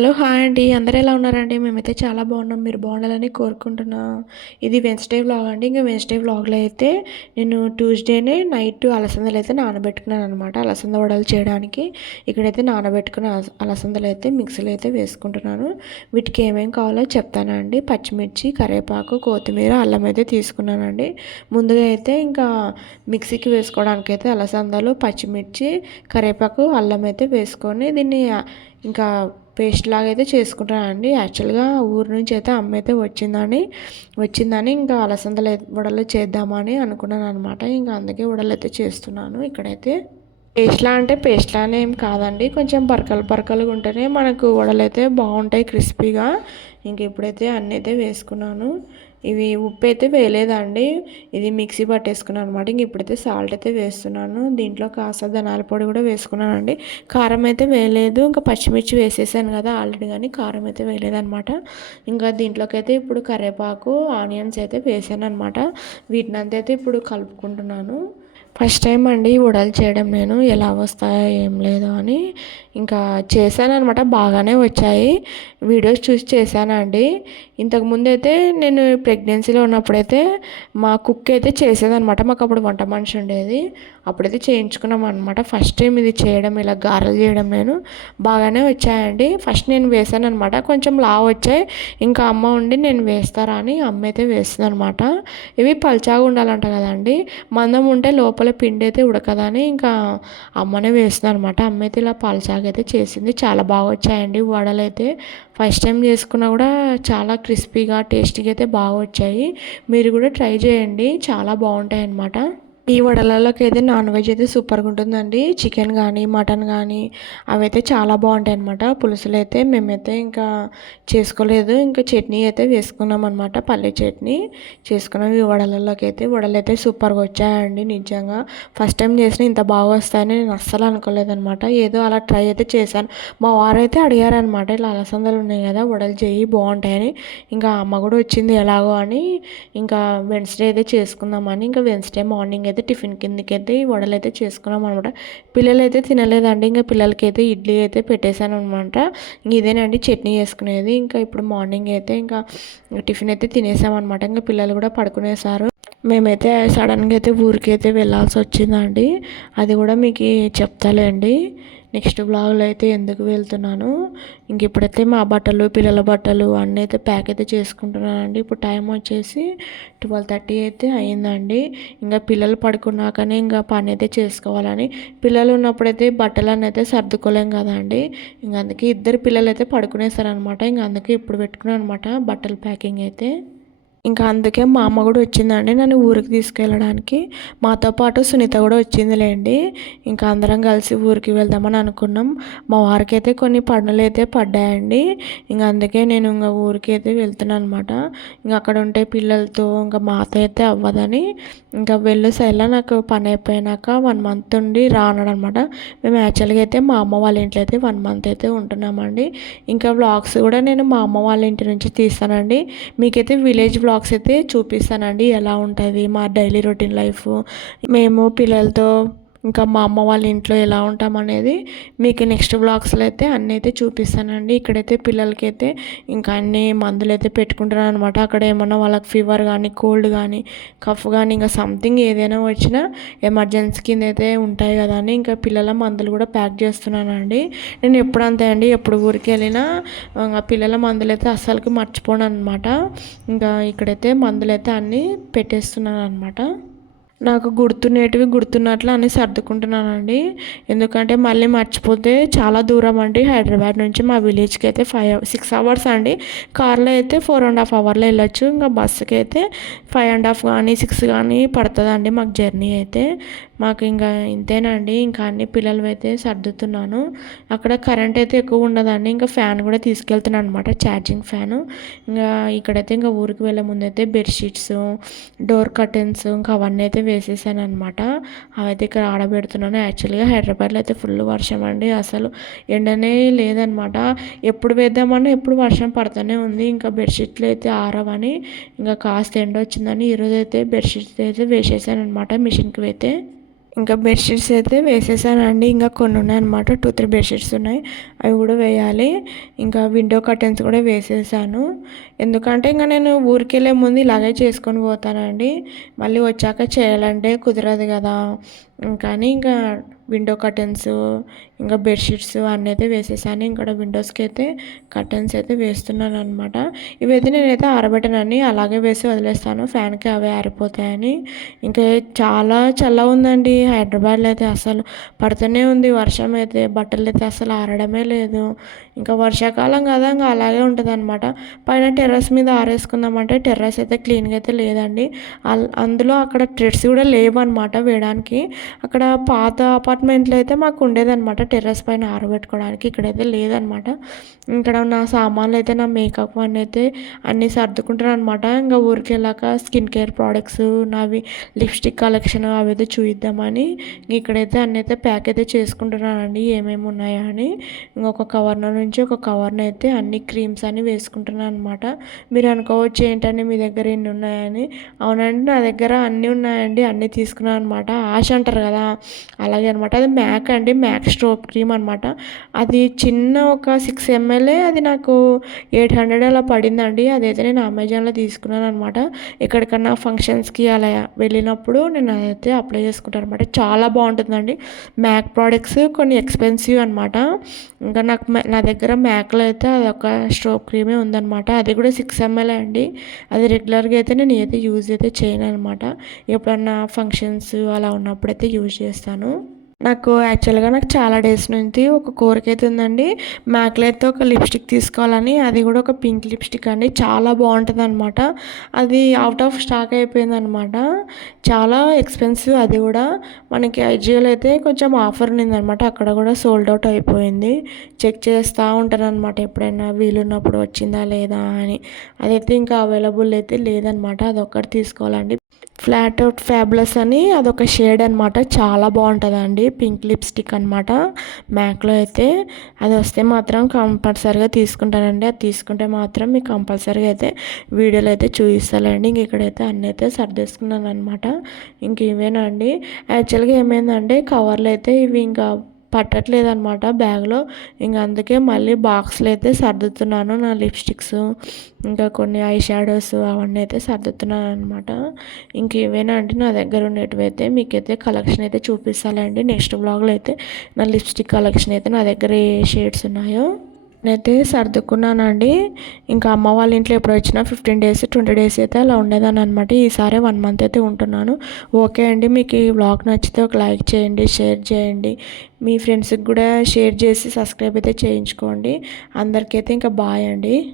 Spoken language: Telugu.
హలో హాయ్ అండి. అందరు ఎలా ఉన్నారండి? మేమైతే చాలా బాగున్నాం. మీరు బాగుండాలని కోరుకుంటున్నా. ఇది వెన్స్డే వ్లాగ్ అండి. ఇంకా వెన్స్డే వ్లాగ్లో అయితే నేను ట్యూస్డేనే నైట్ అలసందలు అయితే నానబెట్టుకున్నాను అనమాట అలసంద వడలు చేయడానికి. ఇక్కడైతే నానబెట్టుకున్న అలసందలు అయితే మిక్సీలో అయితే వేసుకుంటున్నాను. వీటికి ఏమేమి కావాలో చెప్తానండి పచ్చిమిర్చి కరివేపాకు కొత్తిమీర అల్లం అయితే తీసుకున్నానండి ముందుగా అయితే ఇంకా మిక్సీకి వేసుకోవడానికి అయితే అలసందలు పచ్చిమిర్చి కరివేపాకు అల్లం అయితే వేసుకొని దీన్ని ఇంకా పేస్ట్ లాగా అయితే చేసుకుంటానండి. యాక్చువల్గా ఊరు నుంచి అయితే అమ్మ అయితే వచ్చిందని వచ్చిందని ఇంకా అలసందలు అయితే- వడలు చేద్దామని అనుకున్నాను అనమాట ఇంకా అందుకే వడలు అయితే చేస్తున్నాను ఇక్కడైతే. పేస్ట్లా అంటే పేస్ట్లానే ఏం కాదండి. కొంచెం బరకలు బరకలుగా ఉంటేనే మనకు వడలు అయితే బాగుంటాయి క్రిస్పీగా. ఇంక ఇప్పుడైతే అన్నీ అయితే వేసుకున్నాను. ఇవి ఉప్పు అయితే వేయలేదండి. ఇది మిక్సీ పట్టేసుకున్నాను అనమాట ఇంక ఇప్పుడైతే సాల్ట్ అయితే వేస్తున్నాను. దీంట్లో కాస్త ధనాల పొడి కూడా వేసుకున్నానండి. కారం అయితే వేయలేదు. ఇంకా పచ్చిమిర్చి వేసేసాను కదా ఆల్రెడీ కానీ కారం అయితే వేయలేదనమాట ఇంకా దీంట్లోకి అయితే ఇప్పుడు కరివేపాకు ఆనియన్స్ అయితే వేసాను అనమాట వీటినంతా అయితే ఇప్పుడు కలుపుకుంటున్నాను. ఫస్ట్ టైం అండి వడలు చేయడం నేను. ఎలా వస్తాయో ఏం లేదో అని ఇంకా చేశాను అనమాట బాగానే వచ్చాయి. వీడియోస్ చూసి చేశానండి. ఇంతకుముందు అయితే నేను ప్రెగ్నెన్సీలో ఉన్నప్పుడైతే మా కుక్ అయితే చేసేదనమాట మాకు అప్పుడు వంట మనిషి ఉండేది. అప్పుడైతే చేయించుకున్నాం అనమాట ఫస్ట్ టైం ఇది చేయడం ఇలా గారెలు చేయడం నేను. బాగానే వచ్చాయండి. ఫస్ట్ నేను వేసాను అనమాట కొంచెం లావు వచ్చాయి. ఇంకా అమ్మ ఉండి నేను వేస్తారా అని అమ్మ అయితే వేస్తుంది అనమాట ఇవి పల్చాగా ఉండాలంట కదండి. మందం ఉంటే లోపల పిండి అయితే ఉడకదని ఇంకా అమ్మనే వేస్తుంది అనమాట అమ్మ అయితే ఇలా పల్చాగా అయితే చేసింది. చాలా బాగా వచ్చాయండి వడలు అయితే. ఫస్ట్ టైం చేసుకున్నా కూడా చాలా క్రిస్పీగా టేస్టీగా అయితే బాగా వచ్చాయి. మీరు కూడా ట్రై చేయండి. చాలా బాగుంటాయి అన్నమాట ఈ వడలలోకి అయితే నాన్ వెజ్ అయితే సూపర్గా ఉంటుందండి. చికెన్ కానీ మటన్ కానీ అవి అయితే చాలా బాగుంటాయి అనమాట పులుసులు అయితే మేమైతే ఇంకా చేసుకోలేదు. ఇంకా చట్నీ అయితే వేసుకున్నాం అనమాట పల్లె చట్నీ చేసుకున్నాం. ఈ వడలలోకి అయితే వడలు అయితే సూపర్గా వచ్చాయండి నిజంగా. ఫస్ట్ టైం చేసిన ఇంత బాగా వస్తాయని నేను అస్సలు అనుకోలేదనమాట ఏదో అలా ట్రై అయితే చేశాను. మా వారు అయితే అడిగారనమాట ఇలా అలసందలు ఉన్నాయి కదా వడలు చేయి బాగుంటాయని. ఇంకా అమ్మ కూడా వచ్చింది ఎలాగో అని. ఇంకా వెన్స్డే అయితే చేసుకుందామని. ఇంకా వెన్స్డే మార్నింగ్ అయితే టిఫిన్ కిందకి అయితే ఈ వడలు అయితే చేసుకున్నాం అనమాట పిల్లలు అయితే తినలేదండి. ఇంకా పిల్లలకి అయితే ఇడ్లీ అయితే పెట్టేశాను అనమాట ఇదేనండి చట్నీ చేసుకునేది. ఇంకా ఇప్పుడు మార్నింగ్ అయితే ఇంకా టిఫిన్ అయితే తినేసామన్నమాట. ఇంకా పిల్లలు కూడా పడుకునేసారు. మేమైతే సడన్గా అయితే ఊరికి అయితే వెళ్ళాల్సి వచ్చిందండి. అది కూడా మీకు చెప్తాలేండి. నెక్స్ట్ బ్లాగ్లో అయితే ఎందుకు వెళ్తున్నాను? ఇంక ఇప్పుడైతే మా బట్టలు పిల్లల బట్టలు అన్నీ అయితే ప్యాక్ అయితే చేసుకుంటున్నానండి. ఇప్పుడు టైం వచ్చేసి ట్వెల్వ్ థర్టీ అయితే అయిందండి. ఇంకా పిల్లలు పడుకున్నాకనే ఇంకా పని అయితే చేసుకోవాలని. పిల్లలు ఉన్నప్పుడైతే బట్టలన్నీ అయితే సర్దుకోలేం కదండి. ఇంక అందుకే ఇద్దరు పిల్లలు అయితే పడుకునేసారనమాట. ఇంక అందుకే ఇప్పుడు పెట్టుకున్నాను అనమాట బట్టల ప్యాకింగ్ అయితే. ఇంకా అందుకే మా అమ్మ కూడా వచ్చిందండి నన్ను ఊరికి తీసుకెళ్ళడానికి. మాతో పాటు సునీత కూడా వచ్చిందిలేండి. ఇంకా అందరం కలిసి ఊరికి వెళ్దామని అనుకున్నాం. మా వారికి అయితే కొన్ని పనులు అయితే పడ్డాయండి. ఇంకా అందుకే నేను ఇంకా ఊరికి అయితే వెళ్తున్నాను అనమాట ఇంకా అక్కడ ఉంటే పిల్లలతో ఇంకా మాతో అయితే అవ్వదని. ఇంకా వెళ్ళు సైడ్లో నాకు పని అయిపోయినాక వన్ మంత్ ఉండి రానడం అనమాట మేము యాక్చువల్గా అయితే మా అమ్మ వాళ్ళ ఇంట్లో అయితే వన్ మంత్ అయితే ఉంటున్నామండి. ఇంకా వ్లాగ్స్ కూడా నేను మా అమ్మ వాళ్ళ ఇంటి నుంచి తీస్తానండి. మీకైతే విలేజ్ వ్లాగ్స్ అయితే చూపిస్తానండి ఎలా ఉంటుంది మా డైలీ రొటీన్ లైఫ్. మేము పిల్లలతో ఇంకా మా అమ్మ వాళ్ళ ఇంట్లో ఎలా ఉంటామనేది మీకు నెక్స్ట్ బ్లాగ్స్లో అయితే అన్నీ అయితే చూపిస్తానండి. ఇక్కడైతే పిల్లలకి అయితే ఇంకా అన్ని మందులు అయితే పెట్టుకుంటున్నాను అనమాట అక్కడ ఏమన్నా వాళ్ళకి ఫీవర్ కానీ కోల్డ్ కానీ కఫ్ కానీ ఇంకా సంథింగ్ ఏదైనా వచ్చినా ఎమర్జెన్సీ కింద అయితే ఉంటాయి కదా అని ఇంకా పిల్లల మందులు కూడా ప్యాక్ చేస్తున్నానండి. నేను ఎప్పుడు అంతే అండి. ఎప్పుడు ఊరికి వెళ్ళినా ఇంకా పిల్లల మందులు అయితే అస్సలకి మర్చిపోను అనమాట ఇంకా ఇక్కడైతే మందులు అయితే అన్నీ పెట్టేస్తున్నాను అనమాట నాకు గుర్తునేటివి గుర్తున్నట్లు అని సర్దుకుంటున్నానండి. ఎందుకంటే మళ్ళీ మర్చిపోతే చాలా దూరం అండి. హైదరాబాద్ నుంచి మా విలేజ్కి అయితే ఫైవ్ సిక్స్ అవర్స్ అండి. కార్లో అయితే ఫోర్ అండ్ హాఫ్ అవర్లో వెళ్ళొచ్చు. ఇంకా బస్సుకి అయితే ఫైవ్ అండ్ హాఫ్ కానీ సిక్స్ కానీ పడుతుందండి మాకు జర్నీ అయితే. మాకు ఇంకా ఇంతేనండి ఇంకా అన్ని పిల్లలు అయితే సర్దుతున్నాను. అక్కడ కరెంట్ అయితే ఎక్కువ ఉండదండి. ఇంకా ఫ్యాన్ కూడా తీసుకెళ్తున్నాను అనమాట ఛార్జింగ్ ఫ్యాను. ఇంకా ఇక్కడైతే ఇంకా ఊరికి వెళ్ళే ముందు అయితే బెడ్షీట్స్ డోర్ కర్టెన్స్ ఇంకా అవన్నీ అయితే వేసేసాను అనమాట అవైతే ఇక్కడ ఆడబెడుతున్నాను. యాక్చువల్గా హైదరాబాద్లో అయితే ఫుల్ వర్షం అండి. అసలు ఎండనే లేదనమాట ఎప్పుడు వేద్దామన్నా ఎప్పుడు వర్షం పడుతూనే ఉంది. ఇంకా బెడ్షీట్లు అయితే ఆరవని ఇంకా కాస్త ఎండ వచ్చిందని ఈరోజు అయితే బెడ్షీట్స్ అయితే వేసేసాను అనమాట మిషన్కి అయితే. ఇంకా బెడ్షీట్స్ అయితే వేసేసానండి. ఇంకా కొన్ని ఉన్నాయి అనమాట టూ త్రీ బెడ్షీట్స్ ఉన్నాయి. అవి కూడా వేయాలి. ఇంకా విండో కర్టెన్స్ కూడా వేసేసాను. ఎందుకంటే ఇంకా నేను ఊరికి వెళ్ళే ముందు ఇలాగే చేసుకొని పోతానండి. మళ్ళీ వచ్చాక చేయాలంటే కుదరదు కదా. కానీ ఇంకా విండో కర్టెన్స్ ఇంకా బెడ్షీట్స్ అన్నీ అయితే వేసేసాను. ఇంకా విండోస్కి అయితే కర్టెన్స్ అయితే వేస్తున్నాను అనమాట ఇవైతే నేనైతే ఆరబెట్టనని అలాగే వేసి వదిలేస్తాను. ఫ్యాన్కి అవే ఆరిపోతాయని. ఇంకా చాలా చల్ల ఉందండి. హైదరాబాద్లో అయితే అసలు పడుతూనే ఉంది. వర్షం అయితే బట్టలు అయితే అసలు ఆరడమే లేదు. ఇంకా వర్షాకాలం కదా ఇంకా అలాగే ఉంటుంది అనమాట పైన టెర్రస్ మీద ఆరేసుకుందామంటే టెర్రస్ అయితే క్లీన్గా అయితే లేదండి. అందులో అక్కడ ట్రెడ్స్ కూడా లేవన్నమాట వేయడానికి. అక్కడ పాత అపార్ట్మెంట్లో అయితే మాకు ఉండేదన్నమాట. టెర్రస్ పైన ఆరబెట్టుకోవడానికి ఇక్కడైతే లేదనమాట. ఇక్కడ నా సామాన్లు అయితే నా మేకప్ అన్నీ అయితే అన్నీ సర్దుకుంటాను అనమాట ఇంకా ఊరికి వెళ్ళాక స్కిన్ కేర్ ప్రోడక్ట్స్ నావి లిప్స్టిక్ కలెక్షన్ అవి అయితే చూద్దామని ఇక్కడైతే అన్నీ అయితే ప్యాక్ అయితే చేసుకుంటున్నానండి. ఏమేమి ఉన్నాయా అని. ఇంకొక కవర్న నుంచి ఒక కవర్ని అయితే అన్ని క్రీమ్స్ అని వేసుకుంటున్నాను అనమాట మీరు అనుకోవచ్చు ఏంటండి మీ దగ్గర ఎన్ని ఉన్నాయని అవునండి నా దగ్గర అన్నీ ఉన్నాయండి. అన్నీ తీసుకున్నాను అనమాట ఆశ అంటారు కదా. అలాగే అనమాట. అది మ్యాక్ అండి. మ్యాక్ స్ట్రోప్ క్రీమ్ అనమాట అది చిన్న ఒక సిక్స్ ఎంఎల్ఏ అది నాకు ఎయిట్ హండ్రెడ్ అలా పడిందండి. అదైతే నేను అమెజాన్లో తీసుకున్నాను అనమాట ఎక్కడికన్నా ఫంక్షన్స్కి అలా వెళ్ళినప్పుడు నేను అదైతే అప్లై చేసుకుంటాను అనమాట చాలా బాగుంటుందండి. మ్యాక్ ప్రోడక్ట్స్ కొన్ని ఎక్స్పెన్సివ్ అనమాట ఇంకా నాకు నా దగ్గర మ్యాక్లో అయితే అది ఒక స్ట్రోప్ క్రీమే ఉందన్నమాట. అది కూడా సిక్స్ ఎంఎల్ఏ అండి. అది రెగ్యులర్గా అయితే నేను అయితే యూజ్ అయితే చేయను అనమాట ఎప్పుడన్నా ఫంక్షన్స్ అలా ఉన్నప్పుడైతే యూజ్ చేస్తాను. నాకు యాక్చువల్గా నాకు చాలా డేస్ నుంచి ఒక కోరిక అయితే ఉందండి మ్యాక్లైతే ఒక లిప్స్టిక్ తీసుకోవాలని అది కూడా ఒక పింక్ లిప్స్టిక్ అండి. చాలా బాగుంటుంది అనమాట అది అవుట్ ఆఫ్ స్టాక్ అయిపోయింది అనమాట చాలా ఎక్స్పెన్సివ్ అది కూడా. మనకి ఐజియోలో అయితే కొంచెం ఆఫర్ అనమాట అక్కడ కూడా సోల్డ్ అవుట్ అయిపోయింది. చెక్ చేస్తూ ఉంటాను అనమాట ఎప్పుడైనా వీలున్నప్పుడు వచ్చిందా లేదా అని. అదైతే ఇంకా అవైలబుల్ అయితే లేదనమాట అదొక్కటి తీసుకోవాలండి. ఫ్లాట్ అవుట్ ఫ్యాబ్లెస్ అని అదొక షేడ్ అనమాట చాలా బాగుంటుందండి. పింక్ లిప్స్టిక్ అనమాట మ్యాక్లో అయితే అది వస్తే మాత్రం కంపల్సరీగా తీసుకుంటానండి. అది తీసుకుంటే మాత్రం మీకు కంపల్సరీగా అయితే వీడియోలో అయితే చూపిస్తానండి. ఇంక ఇక్కడైతే అన్నీ అయితే సర్దేసుకున్నాను అనమాట ఇంకేవేనండి యాక్చువల్గా ఏమైందంటే కవర్లు అయితే ఇవి ఇంకా పట్టట్లేదు అనమాట బ్యాగ్లో. ఇంకా అందుకే మళ్ళీ బాక్స్లో అయితే సర్దుతున్నాను నా లిప్స్టిక్స్. ఇంకా కొన్ని ఐ షాడోస్ అవన్నీ అయితే సర్దుతున్నాను అనమాట ఇంక ఇవేనా అంటే నా దగ్గర ఉండేటివి అయితే మీకైతే కలెక్షన్ అయితే చూపిస్తానండి నెక్స్ట్ బ్లాగ్లో అయితే నా లిప్స్టిక్ కలెక్షన్ అయితే నా దగ్గర ఏ షేడ్స్ ఉన్నాయో. నేనైతే సర్దుకున్నానండి. ఇంకా అమ్మ వాళ్ళ ఇంట్లో ఎప్పుడు వచ్చినా ఫిఫ్టీన్ డేస్ ట్వంటీ డేస్ అయితే అలా ఉండేదాన్ని అనమాట ఈసారి వన్ మంత్ అయితే ఉంటున్నాను. ఓకే అండి మీకు ఈ బ్లాగ్ నచ్చితే ఒక లైక్ చేయండి షేర్ చేయండి. మీ ఫ్రెండ్స్కి కూడా షేర్ చేసి సబ్స్క్రైబ్ అయితే చేయించుకోండి. అందరికైతే ఇంకా బాయ్ అండి.